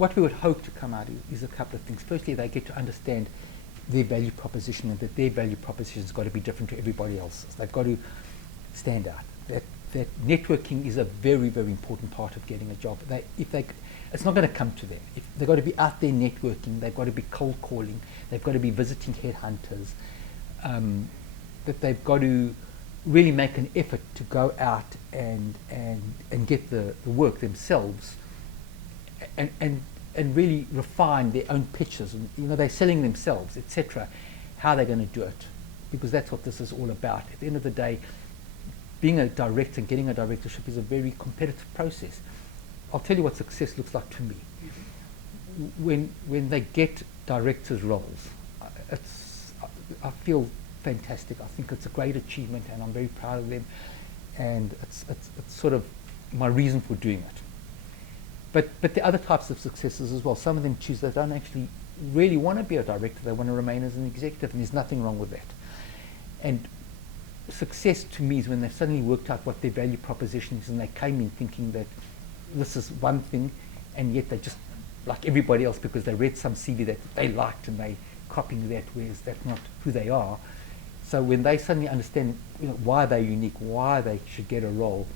what we would hope to come out is a couple of things. Firstly, they get to understand their value proposition, and that their value proposition has got to be different to everybody else's. They've got to stand out. That networking is a very, very important part of getting a job. It's not going to come to them. If they've got to be out there networking, they've got to be cold calling, they've got to be visiting headhunters, that they've got to really make an effort to go out and get the work themselves, and really refine their own pitches. And they're selling themselves, etc. How they're going to do it, because that's what this is all about. At the end of the day, being a director and getting a directorship is a very competitive process. I'll tell you what success looks like to me. When they get directors' roles, I feel fantastic. I think it's a great achievement, and I'm very proud of them. And it's sort of my reason for doing it. But the other types of successes as well. Some of them choose they don't actually really want to be a director. They want to remain as an executive, and there's nothing wrong with that. And success to me is when they've suddenly worked out what their value proposition is, and they came in thinking that this is one thing, and yet they just like everybody else because they read some CV that they liked and they copying that, whereas that's not who they are. So when they suddenly understand why they're unique, why they should get a role,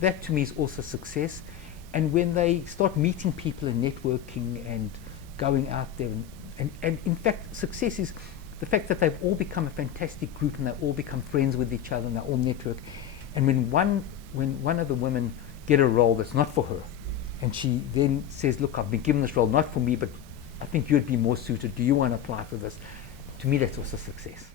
that to me is also success. And when they start meeting people and networking and going out there, and in fact success is the fact that they've all become a fantastic group, and they all become friends with each other, and they all network. And when one of the women get a role that's not for her, and she then says, look, I've been given this role not for me, but I think you'd be more suited, do you want to apply for this? To me, that's also success.